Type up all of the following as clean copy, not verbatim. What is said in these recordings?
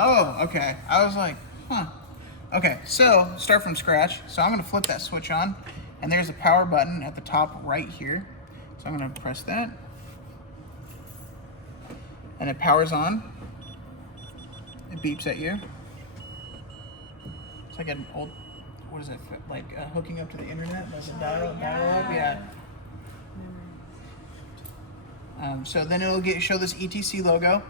Oh, okay. I was like, huh. Okay, so start from scratch. So I'm gonna flip that switch on, and there's a power button at the top right here. So I'm gonna press that, and it powers on. It beeps at you. It's like an old, what is it, like hooking up to the internet? That's a dial-up, yeah. So then it'll show this ETC logo.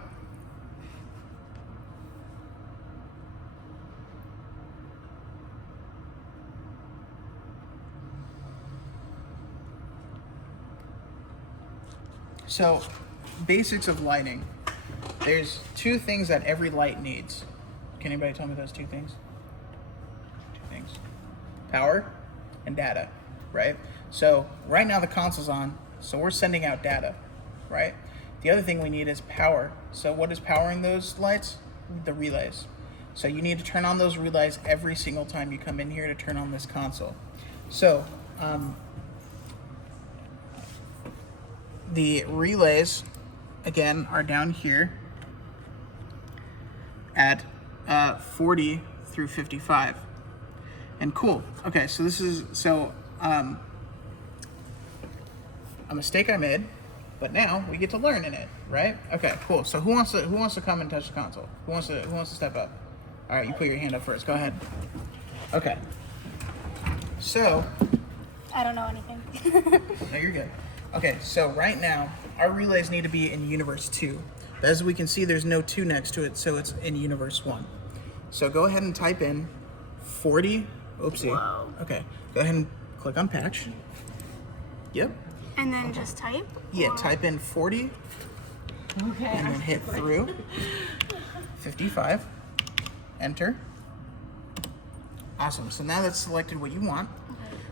So, basics of lighting. There's two things that every light needs. Can anybody tell me those two things? Two things. Power and data, right? So, right now the console's on, so we're sending out data, right? The other thing we need is power. So what is powering those lights? The relays. So you need to turn on those relays every single time you come in here to turn on this console. So, the relays, again, are down here at 40 through 55. And cool. Okay, so this is, a mistake I made, but now we get to learn in it, right? Okay, cool. So who wants to come and touch the console? Who wants to step up? All right, you put your hand up first. Go ahead. Okay. So, I don't know anything. no, you're good. Okay, so right now, our relays need to be in Universe 2. But as we can see, there's no 2 next to it, so it's in Universe 1. So go ahead and type in 40, oopsie. Whoa. Okay, go ahead and click on patch. Yep. And then just type? Yeah, type in 40, Okay. and then hit through, 55, enter. Awesome, so now that's selected what you want.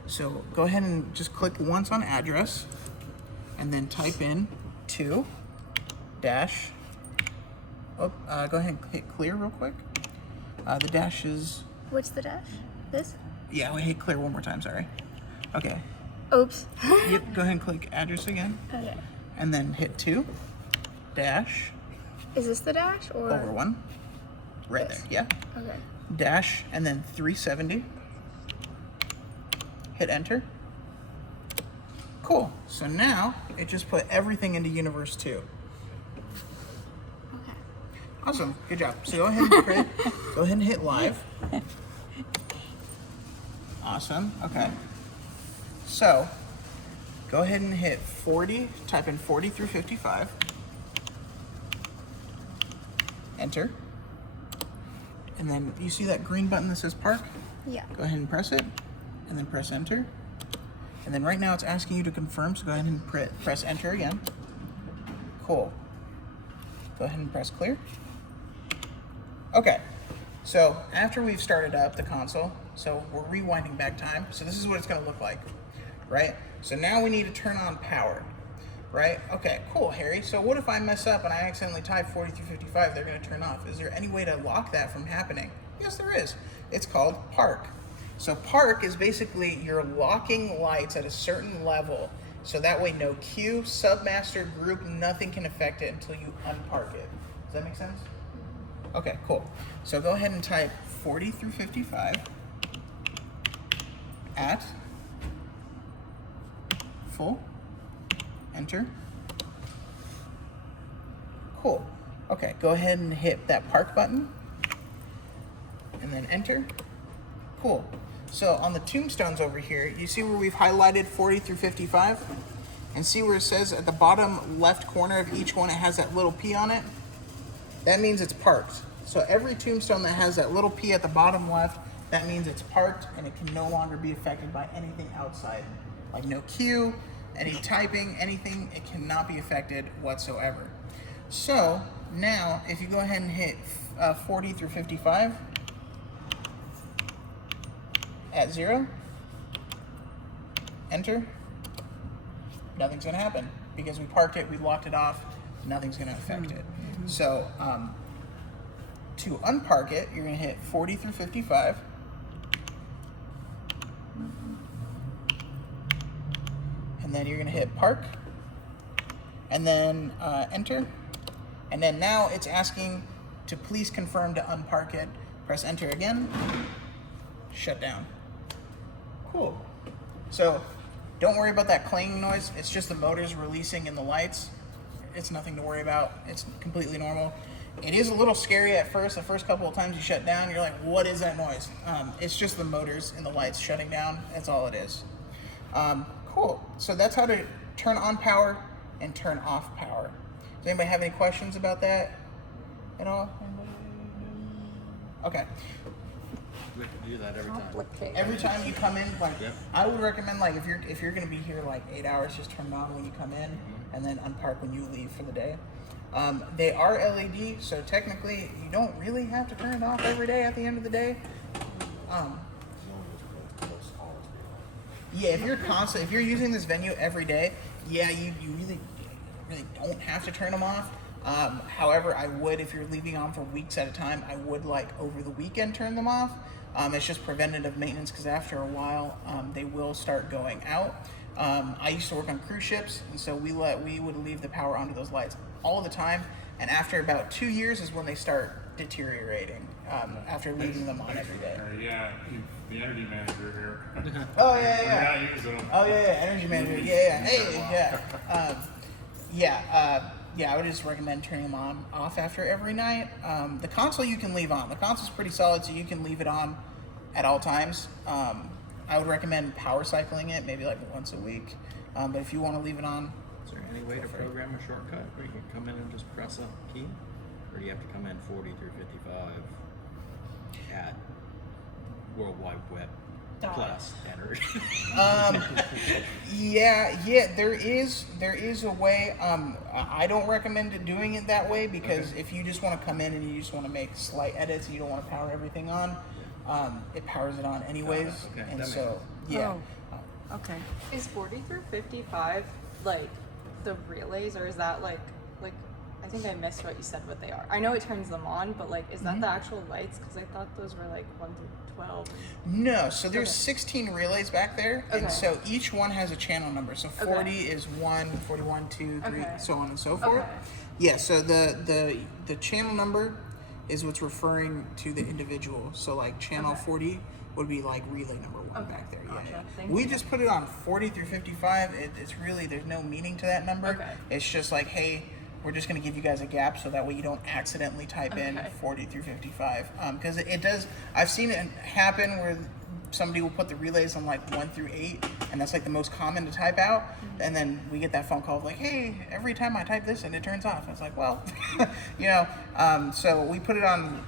So go ahead and just click once on address, and then type in 2 dash, go ahead and hit clear real quick. The dash is, What's the dash? This? yeah, we hit clear one more time, sorry. Okay, Oops. yep, go ahead and click address again, Okay. and then hit 2 dash, Is this the dash or? over 1, right This? there, yeah. Okay. Dash, and then 370. Hit enter. Cool. So now it just put everything into Universe 2. Okay. Awesome. Good job. So go ahead and go ahead and hit live. Awesome. Okay. So go ahead and hit 40. Type in 40 through 55. Enter. And then you see that green button that says park? Yeah. Go ahead and press it, and then press enter. And then right now it's asking you to confirm, so go ahead and press enter again. Cool. Go ahead and press clear. Okay, so after we've started up the console, so we're rewinding back time, so this is what it's gonna look like, right? So now we need to turn on power, right? Okay, cool, Harry. So what if I mess up and I accidentally type 40 through 55, they're gonna turn off. Is there any way to lock that from happening? Yes, there is. It's called park. So park is basically you're locking lights at a certain level, so that way no queue, submaster, group, nothing can affect it until you unpark it. Does that make sense? Okay, cool. So go ahead and type 40 through 55 at full, enter. Cool. Okay, go ahead and hit that park button and then enter. Cool. So on the tombstones over here, you see where we've highlighted 40 through 55? And see where it says at the bottom left corner of each one, it has that little P on it? That means it's parked. So every tombstone that has that little P at the bottom left, that means it's parked and it can no longer be affected by anything outside. Like no queue, any typing, anything, it cannot be affected whatsoever. So now, if you go ahead and hit 40 through 55, at 0, enter, nothing's gonna happen because we parked it, we locked it off, nothing's gonna affect it. So to unpark it, you're gonna hit 40 through 55, and then you're gonna hit park, and then enter, and then now it's asking to please confirm to unpark it, press enter again, shut down. Cool. So don't worry about that clanging noise. It's just the motors releasing in the lights. It's nothing to worry about. It's completely normal. It is a little scary at first. The first couple of times you shut down, you're like, what is that noise? It's just the motors in the lights shutting down. That's all it is. Cool. So that's how to turn on power and turn off power. Does anybody have any questions about that at all? Okay. We have to do that every time. Complicated. Every time you come in, like, Yep. I would recommend, like, if you're gonna be here like 8 hours, just turn it on when you come in, and then unpark when you leave for the day. They are LED, so technically you don't really have to turn it off every day. At the end of the day, yeah, if you're using this venue every day, yeah, you really don't have to turn them off. However, I would, if you're leaving on for weeks at a time, I would, like, over the weekend turn them off. It's just preventative maintenance, because after a while, they will start going out. I used to work on cruise ships, and so we would leave the power onto those lights all the time. And after about 2 years is when they start deteriorating. After leaving them on every day. Yeah, the energy manager here. Oh yeah. We're not using them. Oh yeah, energy manager. Yeah. Hey, yeah. Yeah, I would just recommend turning them off after every night. The console you can leave on. The console's pretty solid, so you can leave it on at all times. I would recommend power cycling it, maybe like once a week. But if you want to leave it on, Is there any way to program a shortcut where you can come in and just press a key? Or do you have to come in 40 through 55 at World Wide Web plus enter? yeah, there is a way. I don't recommend doing it that way, because if you just want to come in and you just want to make slight edits and you don't want to power everything on, it powers it on anyways. Okay, that And makes so, sense. yeah. Okay. Is 40 through 55 like the relays, or is that like I think I missed what you said what they are. I know it turns them on, but like is that the actual lights? Because I thought those were like 1 through 12. No, so there's Okay. 16 relays back there, and Okay. so each one has a channel number. So 40 is 1, 41, 2, 3, Okay. so on and so forth. Okay. Yeah, so the channel number is what's referring to the individual. So like channel Okay. 40 would be like relay number 1 Okay, back there. gotcha. Yeah. Thank We you. just put it on 40 through 55. It's really, there's no meaning to that number. Okay. It's just like, hey, we're just going to give you guys a gap so that way you don't accidentally type in Okay. 40 through 55. Because it does, I've seen it happen where somebody will put the relays on like 1 through 8, and that's like the most common to type out. And then we get that phone call of like, hey, every time I type this and it turns off. And it's like, well, so we put it on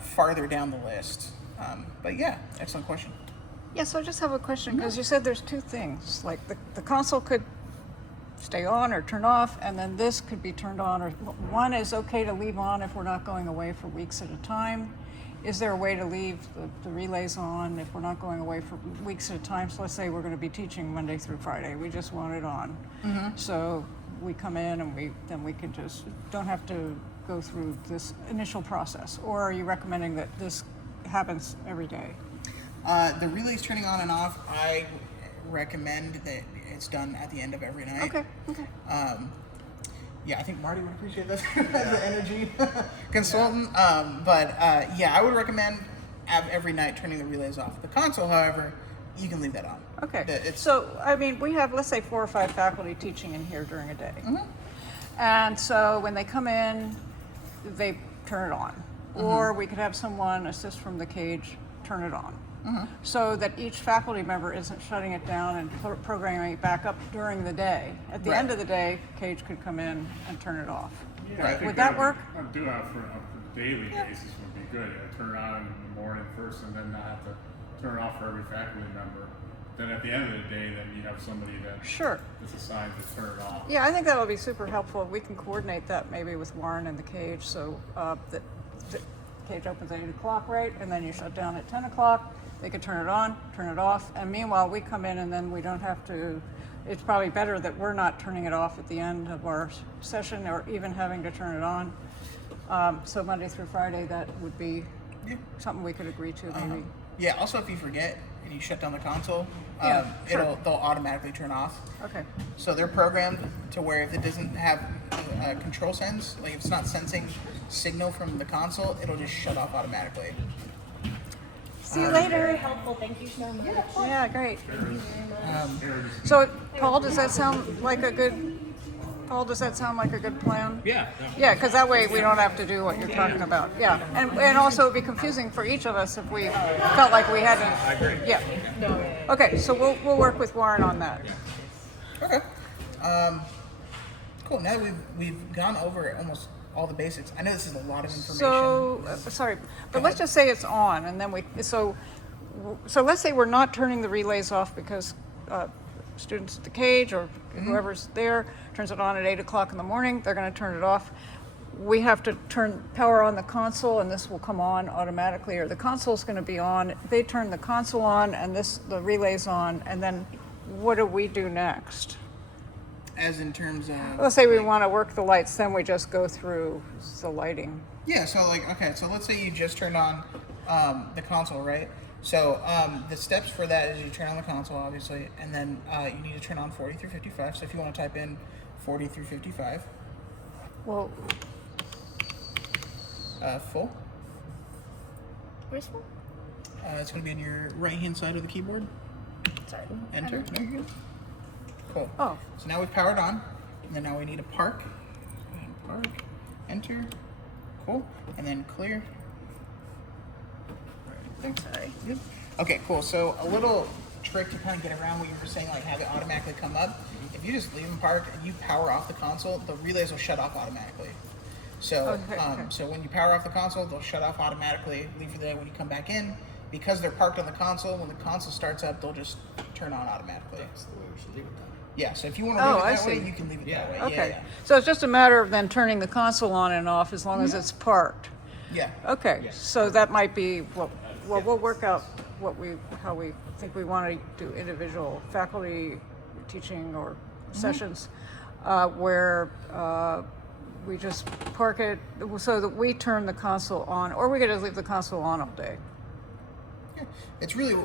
farther down the list. But yeah, excellent question. Yeah, so I just have a question, because you said there's two things. Like the console could stay on or turn off, and then this could be turned on. Or one is okay to leave on if we're not going away for weeks at a time. Is there a way to leave the relays on if we're not going away for weeks at a time? So let's say we're going to be teaching Monday through Friday. We just want it on. So we come in and we can just don't have to go through this initial process. Or are you recommending that this happens every day? The relays turning on and off, I recommend that it's done at the end of every night. Okay. Yeah, I think Marty would appreciate this as the energy consultant. Yeah, I would recommend every night turning the relays off. The console, however, you can leave that on. Okay. So, I mean, we have, let's say, 4 or 5 faculty teaching in here during a day. And so when they come in, they turn it on. Or we could have someone assist from the cage turn it on. So that each faculty member isn't shutting it down and programming it back up during the day. At the end of the day, Cage could come in and turn it off. Yeah, I think Would that work? Do that for a daily basis would be good. Turn it on in the morning first, and then not have to turn it off for every faculty member. Then at the end of the day, then you have somebody that Sure. is assigned to turn it off. Yeah, I think that would be super helpful. We can coordinate that maybe with Warren and the Cage, so that the Cage opens at 8 o'clock, right? And then you shut down at 10 o'clock. They could turn it on, turn it off, and meanwhile we come in and then we don't have to. It's probably better that we're not turning it off at the end of our session, or even having to turn it on. So Monday through Friday, that would be something we could agree to maybe. Yeah, also if you forget and you shut down the console, Sure. they'll automatically turn off. Okay. So they're programmed to where if it doesn't have control sends, like if it's not sensing signal from the console, it'll just shut off automatically. See you later. Very helpful. Thank you so much. Yeah, great. So, Paul, does that sound like a good? Paul, does that sound like a good plan? Yeah. No. Yeah, because that way we don't have to do what you're talking about. Yeah, and also it'd be confusing for each of us if we felt like we had to. I agree. Yeah. Okay, so we'll work with Warren on that. Okay. Cool. Now that we've gone over almost all the basics. I know this is a lot of information. So sorry, but let's just say it's on, and then so let's say we're not turning the relays off because students at the cage or whoever's there turns it on at 8 o'clock in the morning. They're going to turn it off. We have to turn power on the console, and this will come on automatically, or the console's going to be on. They turn the console on, and the relay's on, and then what do we do next? As in terms of, Let's say we want to work the lights, then we just go through the lighting. yeah. So like, okay. So let's say you just turned on the console, right? So the steps for that is you turn on the console, obviously, and then you need to turn on 40 through 55. So if you want to type in 40 through 55, Well, full. Where's full? It's going to be on your right-hand side of the keyboard. Sorry. Enter. No, you're good. Cool. oh, So now we've powered on, and then now we need to park. Go ahead and park. Enter. Cool. And then clear. Sorry. Good. Okay, cool. So a little trick to kind of get around what you were saying, like have it automatically come up. If you just leave them parked and you power off the console, the relays will shut off automatically. So, Okay. so when you power off the console, they'll shut off automatically. Leave it there when you come back in. Because they're parked on the console, when the console starts up, they'll just turn on automatically. That's the way we should leave it then. Yeah. So if you want to leave it I that way, see. you can leave it Yeah. that way. okay. Yeah. So it's just a matter of then turning the console on and off as long as it's parked. Yeah. Okay, Yeah. so that might be well, we'll work out how we think we want to do individual faculty teaching or sessions where we just park it so that we turn the console on, or we could just leave the console on all day. Yeah. It's really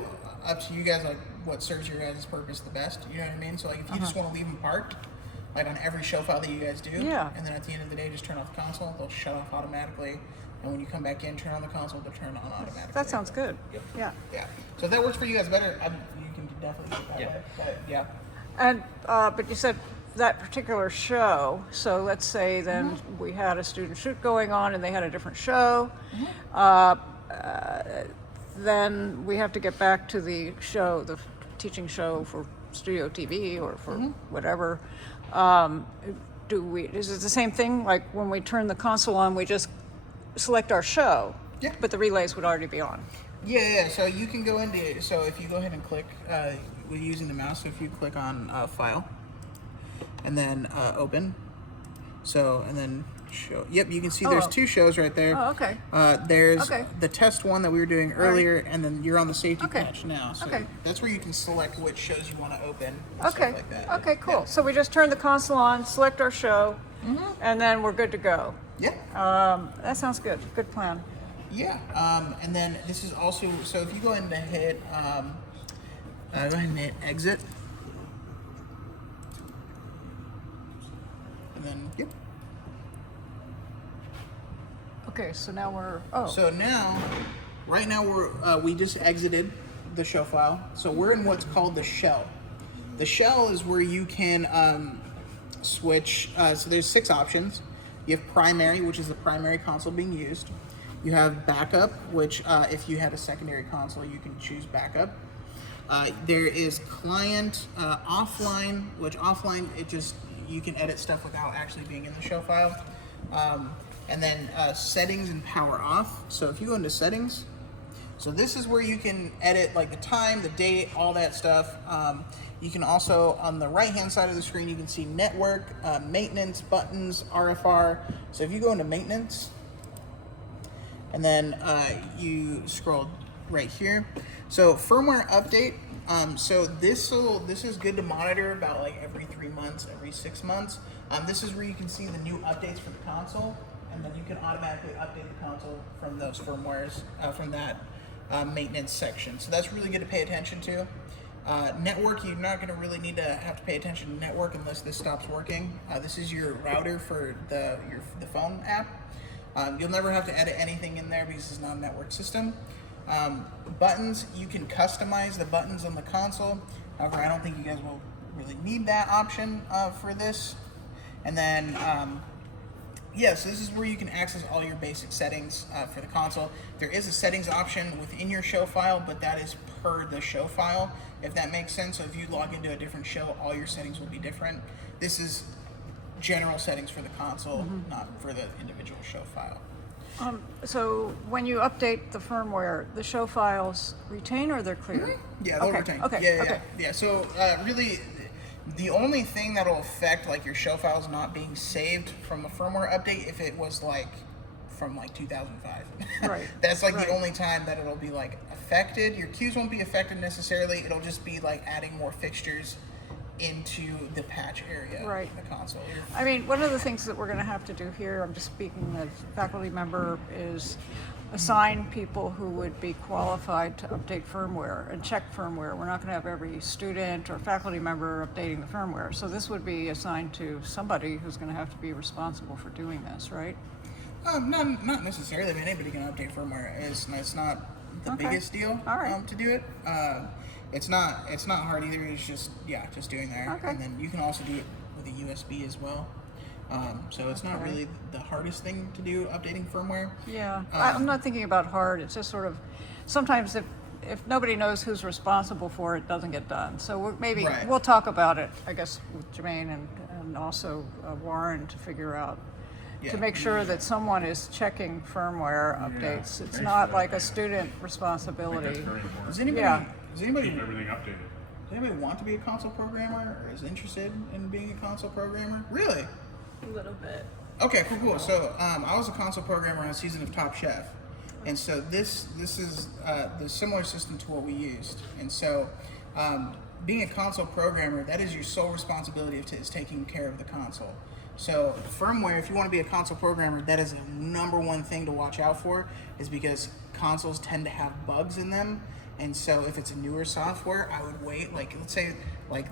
up to you guys, like what serves your guys' purpose the best. You know what I mean? So like if you just want to leave them parked, like on every show file that you guys do, Yeah. and then at the end of the day, just turn off the console. They'll shut off automatically, and when you come back in, turn on the console. They'll turn on automatically. That sounds good. Yeah. Yeah. So if that works for you guys better, you can definitely do it that Yeah. way. But, yeah. And but you said that particular show. So let's say then we had a student shoot going on, and they had a different show. Then we have to get back to the show, the teaching show for Studio TV or for whatever. Is it the same thing? Like when we turn the console on, we just select our show, Yeah. but the relays would already be on. Yeah. So you can go into, so if you go ahead and click, with using the mouse, so if you click on File, and then Open, so, and then Show. Yep, you can see there's Oh. two shows right there. Oh, okay. There's Okay. the test one that we were doing earlier, and then you're on the safety Okay. patch now. So Okay. that's where you can select which shows you want to open. And Okay. Stuff like that. Okay, cool. Yeah. So we just turn the console on, select our show, and then we're good to go. Yeah. That sounds good. Good plan. Yeah. And then this is also, so if you go ahead and hit, go ahead and hit exit. And then, yep. Okay, so now we're So now, right now we just exited the show file. So we're in what's called the shell. The shell is where you can switch. So there's 6 options. You have primary, which is the primary console being used. You have backup, which if you had a secondary console, you can choose backup. There is client, offline, which offline you can edit stuff without actually being in the show file. And then settings and power off. So if you go into settings, so this is where you can edit like the time, the date, all that stuff. You can also, on the right hand side of the screen, you can see network, maintenance, buttons, RFR. So if you go into maintenance, and then you scroll right here. So firmware update. So this is good to monitor about like every 3 months, every 6 months. This is where you can see the new updates for the console, and then you can automatically update the console from those firmwares from that maintenance section. So that's really good to pay attention to. Network, you're not going to really need to have to pay attention to network unless this stops working. This is your router for the phone app. You'll never have to edit anything in there because it's not a network system. Buttons, you can customize the buttons on the console. However, I don't think you guys will really need that option for this. And then, so this is where you can access all your basic settings for the console. There is a settings option within your show file, but that is per the show file, if that makes sense. So if you log into a different show, all your settings will be different. This is general settings for the console, not for the individual show file. So when you update the firmware, the show files retain or they're clear? Yeah, they'll Okay, retain. okay. Yeah. So really, the only thing that'll affect like your show files not being saved from a firmware update if it was like from like 2005. Right. That's like Right. the only time that it'll be like affected. Your queues won't be affected necessarily. It'll just be like adding more fixtures into the patch area Right. of the console. I mean, one of the things that we're going to have to do here, I'm just speaking as a faculty member, is assign people who would be qualified to update firmware and check firmware. We're not going to have every student or faculty member updating the firmware. So this would be assigned to somebody who's going to have to be responsible for doing this, right? Not necessarily. I mean, anybody can update firmware. It's not the Okay. biggest deal All right. to do it. It's not hard either. It's just doing there. Okay. And then you can also do it with a USB as well. So it's not Okay. really the hardest thing to do, updating firmware. Yeah, I'm not thinking about hard. It's just sort of, sometimes if nobody knows who's responsible for it, it doesn't get done. So maybe Right. we'll talk about it, I guess, with Jermaine and also Warren to figure out, Yeah. to make sure that someone is checking firmware updates. It's thanks not for that, like a yeah. student I think that's responsibility. very important. Does anybody Yeah. Keep everything updated. does anybody want to be a console programmer or is interested in being a console programmer? Really? A little bit. Okay, cool. So I was a console programmer on a season of Top Chef, and so this is the similar system to what we used. And so being a console programmer, that is your sole responsibility is taking care of the console. So firmware, if you want to be a console programmer, that is the number one thing to watch out for, is because consoles tend to have bugs in them. And so if it's a newer software, I would wait. Like let's say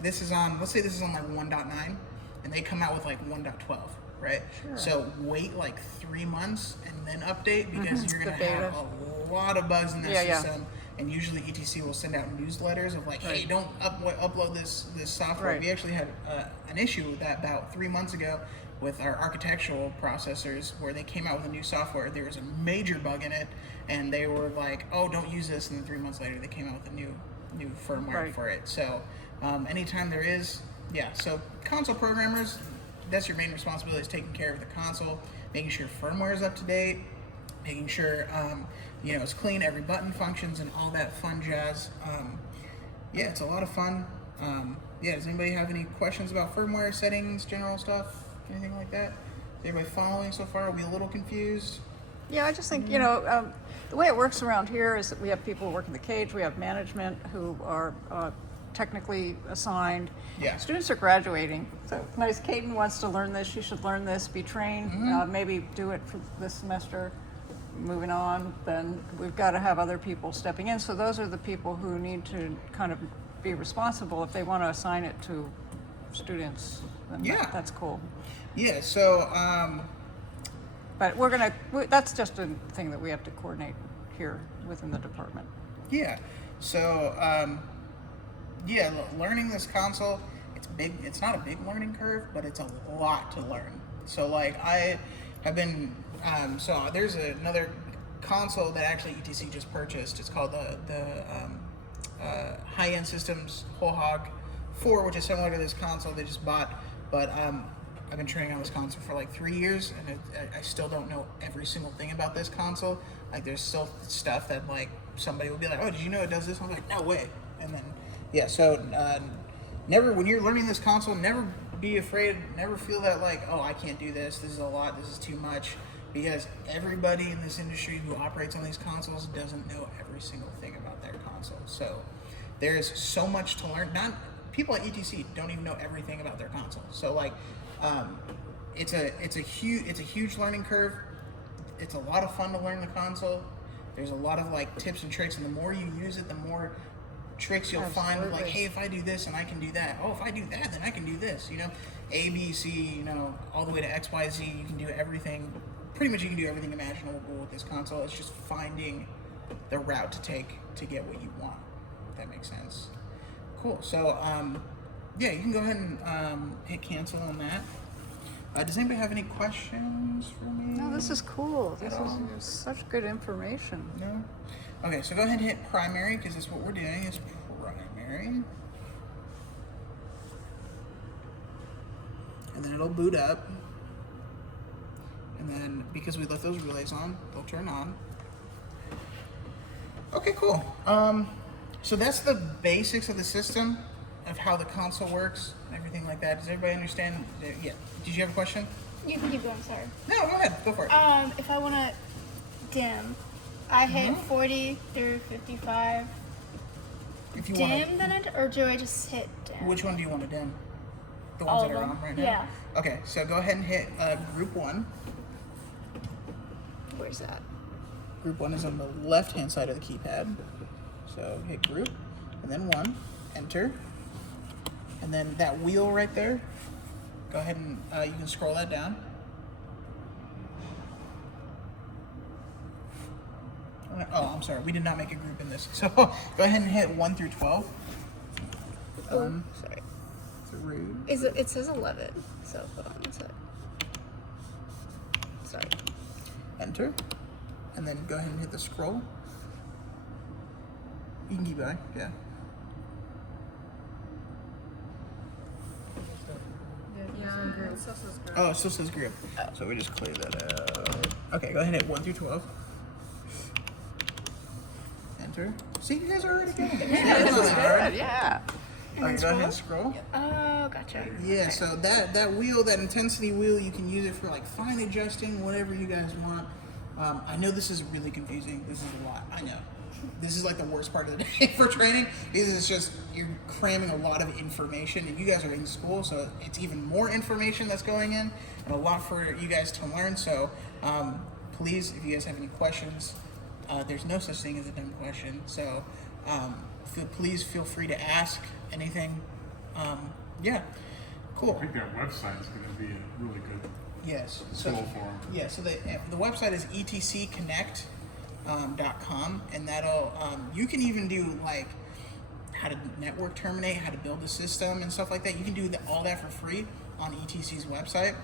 this is on like 1.9, and they come out with like 1.12, right? Sure. So wait like 3 months and then update because you're gonna The beta. have a lot of bugs in that Yeah, yeah. system. And usually ETC will send out newsletters of like, hey, Right. don't upload this software. Right. We actually had an issue with that about 3 months ago with our architectural processors where they came out with a new software. There was a major bug in it, and they were like, oh, don't use this. And then 3 months later, they came out with a new firmware Right. for it. So anytime there is, so console programmers, that's your main responsibility, is taking care of the console, making sure firmware is up to date, making sure it's clean, every button functions, and all that fun jazz. It's a lot of fun. Does anybody have any questions about firmware settings, general stuff, anything like that? Is everybody following so far? Are we a little confused? Yeah, I just think, the way it works around here is that we have people who work in the cage, we have management who are technically assigned. Yeah. Students are graduating. So nice, Caden wants to learn this, she should learn this, be trained, maybe do it for this semester. Moving on, then we've got to have other people stepping in. So those are the people who need to kind of be responsible. If they want to assign it to students, then Yeah. that's cool. Yeah, so But that's just a thing that we have to coordinate here within the department. yeah. So learning this console, it's big. It's not a big learning curve, but it's a lot to learn. So like I have been so there's another console that actually ETC just purchased. It's called the High-End Systems Whole Hog 4, which is similar to this console they just bought. But I've been training on this console for like 3 years, and I still don't know every single thing about this console. Like there's still stuff that like somebody will be like, oh, did you know it does this? I'm like, no way. And then so never, when you're learning this console, never be afraid, never feel that like, oh, I can't do this, this is a lot, this is too much, because everybody in this industry who operates on these consoles doesn't know every single thing about their console. So there's so much to learn. Not people at ETC don't even know everything about their console. So like it's a huge learning curve. It's a lot of fun to learn the console. There's a lot of like tips and tricks, and the more you use it, the more tricks you'll find of like, Absolutely. hey, if I do this and I can do that. Oh, if I do that, then I can do this. You know, A, B, C. You know, all the way to X, Y, Z. You can do everything. Pretty much, you can do everything imaginable with this console. It's just finding the route to take to get what you want. If that makes sense. Cool. So, yeah, you can go ahead and hit cancel on that. Does anybody have any questions for me? No, this is cool. This all? is such good information. No? Okay, so go ahead and hit primary because that's what we're doing is primary. And then it'll boot up. And then because we left those relays on, they'll turn on. Okay, cool. So that's the basics of the system, of how the console works, and everything like that. Does everybody understand? Yeah. Did you have a question? You can keep going, sorry. No, go ahead. Go for it. If I want to dim, I hit 40 through 55. If you Dim, then or do I just hit dim? which one do you want to dim? The All ones of that are them. on right now? Yeah. Okay, so go ahead and hit group 1. Where's that? Group 1 is on the left-hand side of the keypad. So hit group, and then 1, enter. And then that wheel right there, go ahead and you can scroll that down. Oh, I'm sorry, we did not make a group in this. So go ahead and hit 1 through 12. Oh, sorry. Through. It says 11. So hold on one sec. Sorry. Enter. And then go ahead and hit the scroll. You can keep going, yeah. Oh, it still says group. So we just clear that out. Okay, go ahead and hit 1 through 12. Enter. See, you guys are already getting it. Yeah, this is good. Yeah. Alright, go ahead and scroll. Oh, gotcha. Yeah, so that wheel, that intensity wheel, you can use it for like fine adjusting, whatever you guys want. I know this is really confusing. This is a lot. I know. This is like the worst part of the day for training. Because it's just you're cramming a lot of information, and you guys are in school, so it's even more information that's going in, and a lot for you guys to learn. So please, if you guys have any questions, there's no such thing as a dumb question. So please feel free to ask anything. Yeah, cool. I think that website is going to be a really good Yes. tool for them. Yeah, so the website is etcconnect.com, and that'll you can even do like how to network terminate, how to build a system and stuff like that. You can do all that for free on ETC's website.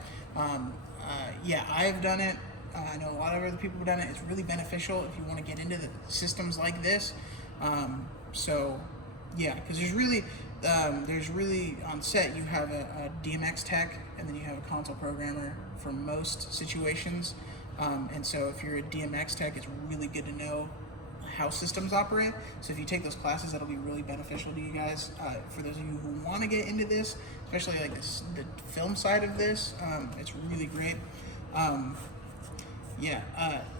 Yeah, I've done it. I know a lot of other people have done it. It's really beneficial if you want to get into the systems like this. So yeah, because there's really on set you have a DMX tech, and then you have a console programmer for most situations. And so if you're a DMX tech, it's really good to know how systems operate. So if you take those classes, that'll be really beneficial to you guys. For those of you who want to get into this, especially like this, the film side of this, it's really great.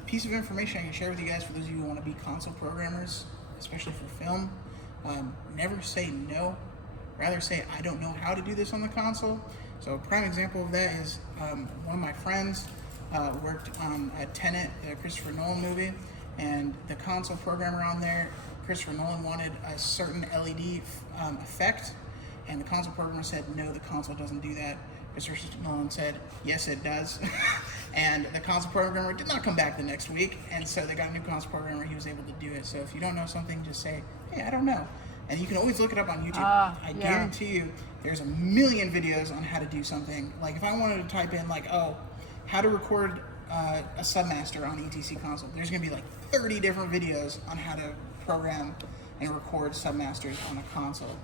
Piece of information I can share with you guys for those of you who want to be console programmers, especially for film. Never say no. Rather say, I don't know how to do this on the console. So a prime example of that is one of my friends worked on a Tenet, the Christopher Nolan movie, and the console programmer on there, Christopher Nolan wanted a certain LED effect, and the console programmer said, no, the console doesn't do that. Christopher Nolan said, yes, it does. And the console programmer did not come back the next week, and so they got a new console programmer. He was able to do it. So if you don't know something, just say, hey, I don't know. And you can always look it up on YouTube. I guarantee you there's a million videos on how to do something. Like if I wanted to type in like, how to record a Submaster on ETC console, there's gonna be like 30 different videos on how to program and record Submasters on a console.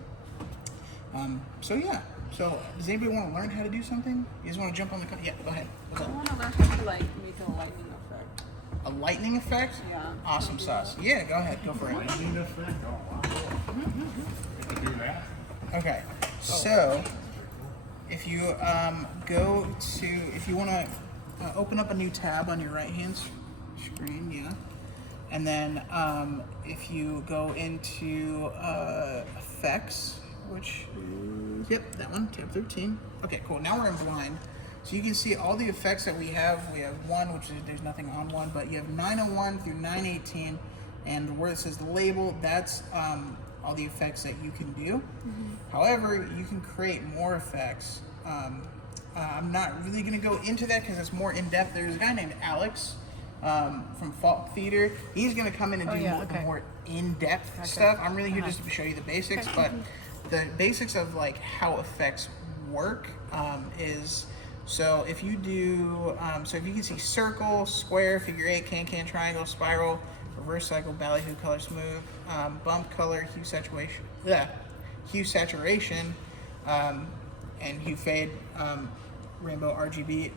So yeah. So does anybody want to learn how to do something? You guys want to jump on the yeah, go ahead. What's I up? want to learn how to like make a lightning effect. A lightning effect? Yeah. Awesome sauce. Yeah, go ahead. Go for it. Lightning effect? Oh, wow. You can do that. Okay, so if you if you want to open up a new tab on your right hand screen, yeah, and then if you go into effects, which is, yep, that one, tab 13. Okay, cool. Now we're in blind, so you can see all the effects that we have. We have one, which is there's nothing on one, but you have 901 through 918, and where it says the label, that's all the effects that you can do. However, you can create more effects. I'm not really going to go into that because it's more in depth. There's a guy named Alex from Fault Theater. He's going to come in and do the more in depth stuff. I'm really here just to show you the basics, but the basics of like how effects work is, so if you do, so if you can see circle, square, figure eight, can, triangle, spiral, reverse cycle, ballyhoo, color smooth, bump color, hue saturation, and hue fade, rainbow RGB.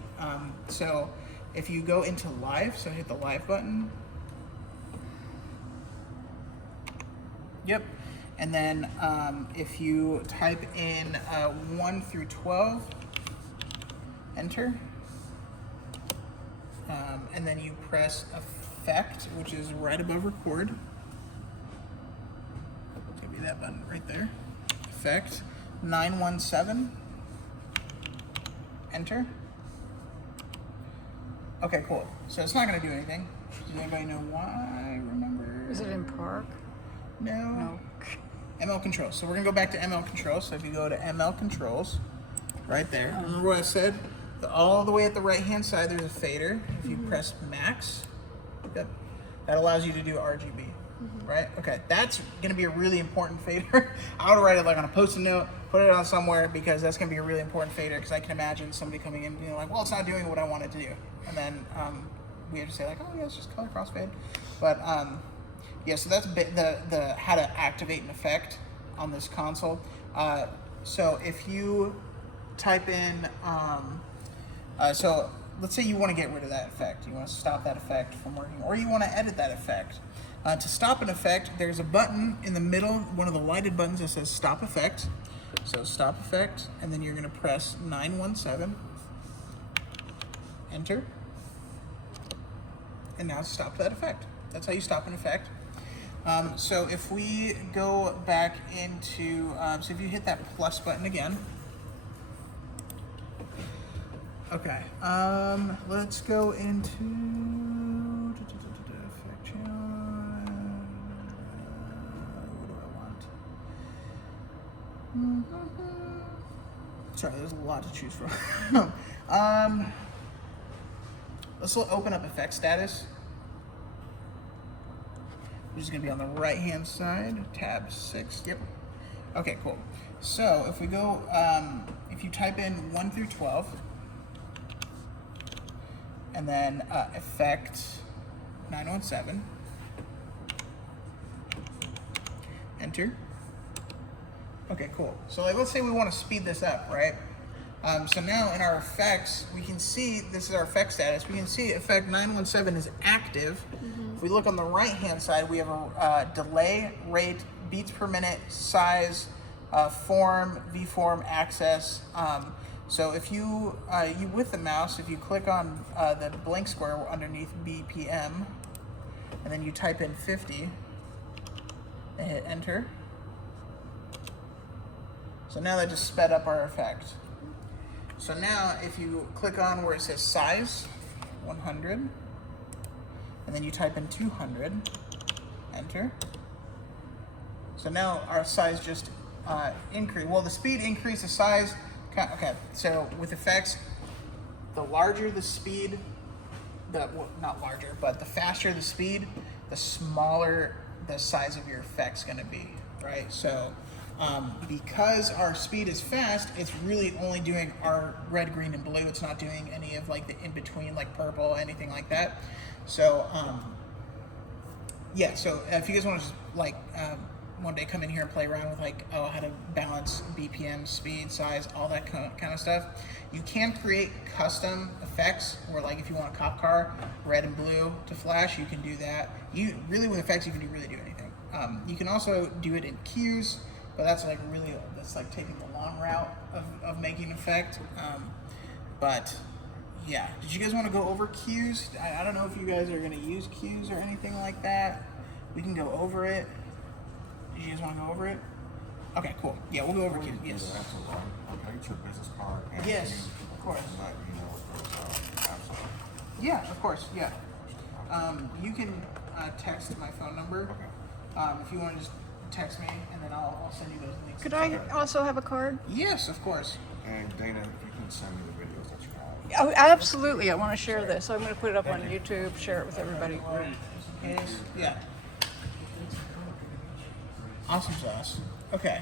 So if you go into live, so hit the live button. Yep. And then if you type in 1 through 12, enter. And then you press effect, which is right above record. Give me that button right there. Effect 917. Enter. Okay, cool. So it's not going to do anything. Does anybody know why? Remember? Is it in park? No. ML controls. So we're going to go back to ML controls. So if you go to ML controls, right there. Remember what I said? All the way at the right-hand side, there's a fader. If you press max, that allows you to do RGB, right? Okay, that's going to be a really important fader. I would write it like on a post-it note, put it on somewhere, because that's going to be a really important fader, because I can imagine somebody coming in and being like, well, it's not doing what I want it to do. And then we have to say like, oh yeah, it's just color crossfade. But yeah, so that's a bit the how to activate an effect on this console. So if you type in, so let's say you want to get rid of that effect. You want to stop that effect from working, or you want to edit that effect. To stop an effect, there's a button in the middle, one of the lighted buttons that says stop effect. So stop effect, and then you're going to press 917, enter, and now stop that effect. That's how you stop an effect. So if we go back into, so if you hit that plus button again, okay, let's go into effect channel. What do I want? Sorry, there's a lot to choose from. Let's open up effect status, which is going to be on the right hand side, tab 6. Yep. Okay, cool. So if we go, if you type in 1 through 12, and then effect 917, enter. Okay, cool. So like, let's say we want to speed this up, right? So now in our effects, we can see, this is our effect status, we can see effect 917 is active. If we look on the right hand side, we have a delay, rate, beats per minute, size, form, V-form, access. So if you with the mouse, if you click on the blank square underneath BPM, and then you type in 50, and hit enter. So now that just sped up our effect. So now if you click on where it says size, 100, and then you type in 200, enter. So now our size just increased. Well, the speed increased, the size. Okay, so with effects, the larger the speed, well, not larger, but the faster the speed, the smaller the size of your effect's gonna be, right? So because our speed is fast, it's really only doing our red, green, and blue. It's not doing any of like the in-between, like purple, anything like that. So yeah, so if you guys wanna just like, one day come in here and play around with like, how to balance BPM, speed, size, all that kind of stuff. You can create custom effects where like if you want a cop car, red and blue to flash, you can do that. You really, with effects, you can really do anything. You can also do it in cues, but that's like really, that's like taking the long route of making an effect. But yeah, did you guys want to go over cues? I don't know if you guys are gonna use cues or anything like that. We can go over it. Did you guys want to go over it? Okay, cool. Yeah, we'll go over cues. Yes. Okay, get your business card. And Yes, of course. let you know what goes out. Absolutely. Yeah, of course. Yeah. You can text my phone number. If you want to just text me, and then I'll send you those links. Could I also have a card? Yes, of course. And Dana, if you can send me the videos that you have. Oh, absolutely. I want to share this. I'm going to put it up on YouTube, share it with everybody. Yeah. Awesome sauce. Okay.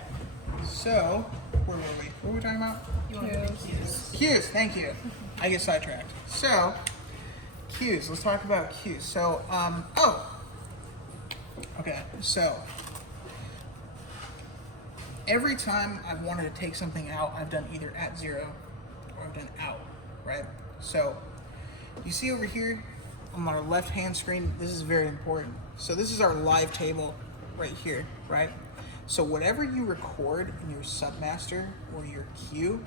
So, where were we? What were we talking about? Cues. Thank you. I get sidetracked. So, cues. Let's talk about cues. So, okay. So, every time I've wanted to take something out, I've done either at 0 or I've done out, right? So, you see over here on our left-hand screen, this is very important. So this is our live table right here, right? So whatever you record in your submaster or your cue,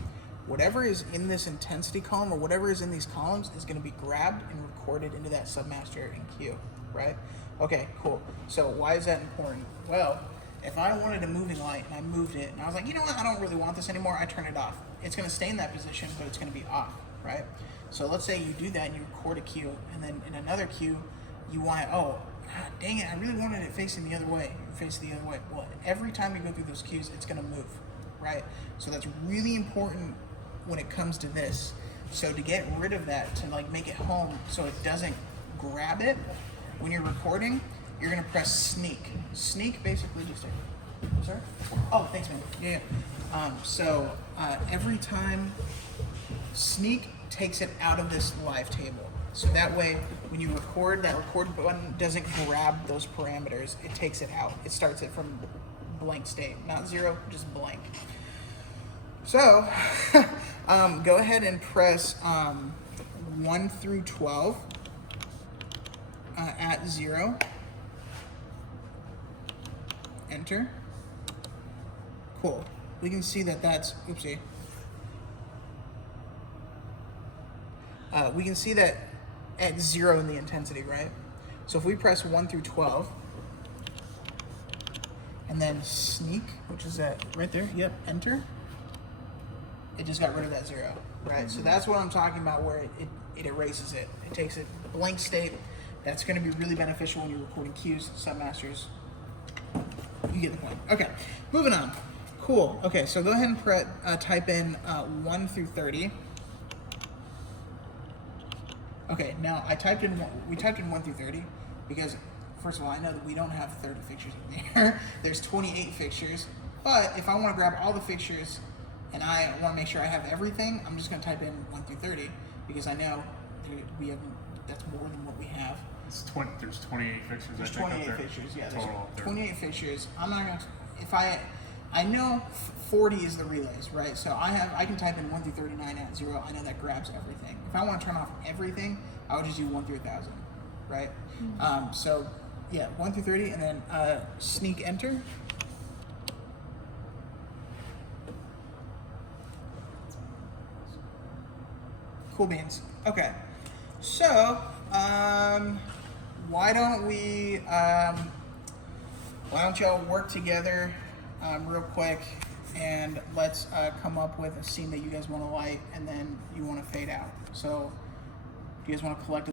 whatever is in this intensity column or whatever is in these columns is going to be grabbed and recorded into that submaster and cue, right? Okay, cool. So why is that important? Well, if I wanted a moving light and I moved it and I was like, you know what, I don't really want this anymore, I turn it off. It's going to stay in that position, but it's going to be off, right? So let's say you do that and you record a cue, and then in another cue, you want it, dang it, I really wanted it facing the other way, facing the other way. Well, every time you go through those cues, it's going to move, right? So that's really important when it comes to this. So to get rid of that, to like make it home so it doesn't grab it, when you're recording, you're going to press sneak. Sneak basically just sorry? Oh, thanks, man. Yeah. Every time sneak takes it out of this live table. So that way, when you record, that record button doesn't grab those parameters. It takes it out. It starts it from blank state. Not 0, just blank. So, go ahead and press 1 through 12 at 0. Enter. Cool. We can see that that's, oopsie. We can see that at 0 in the intensity, right? So if we press 1 through 12, and then sneak, which is that right there, yep, enter, it just got rid of that 0, right? So that's what I'm talking about, where it erases it. It takes it blank state. That's going to be really beneficial when you're recording cues, submasters. You get the point. Okay, moving on. Cool. Okay, so go ahead and type in 1 through 30. Okay, now we typed in 1 through 30 because, first of all, I know that we don't have 30 fixtures in there. There's 28 fixtures, but if I want to grab all the fixtures and I want to make sure I have everything, I'm just going to type in 1 through 30 because I know that's more than what we have. There's 28 fixtures. There's I think, 28 up there. fixtures, yeah. Total. There's 28 fixtures. I'm not going to, if I know 40 is the relays, right? So I can type in 1 through 39 at 0. I know that grabs everything. If I want to turn off everything, I would just do 1 through 1,000, right? So yeah, 1 through 30, and then sneak enter. Cool beans. Okay, so why don't y'all work together real quick, and let's come up with a scene that you guys want to light and then you want to fade out. So do you guys want to collect